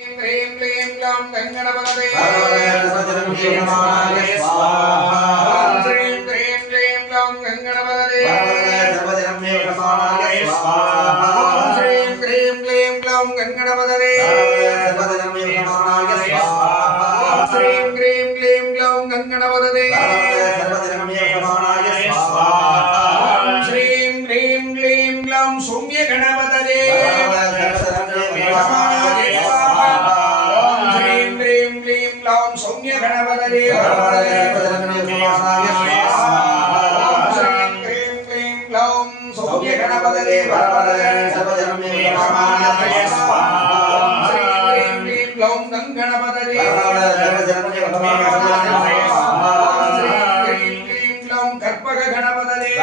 ह्रीं क्लीं ग्लौं गङ्गणपतये श्रीं क्लीं क्लीं ग्लौं गङ्गणपतये श्रीं क्लीं क्लीं ग्लौं गङ्गणपतये श्रीं क्लीं क्लीं ग्लौं गङ्गणपतये श्रीं क्लीं क्लीं ग्लौं सौम्यगणपतये सौम्य गणपतये श्रीं क्लीं क्लीं ग्लौं सौम्य गणपतये श्रीं क्लीं क्लीं ग्लौं गणपतये श्रीं क्लीं क्लीं ग्लौं कर्पग गणपतये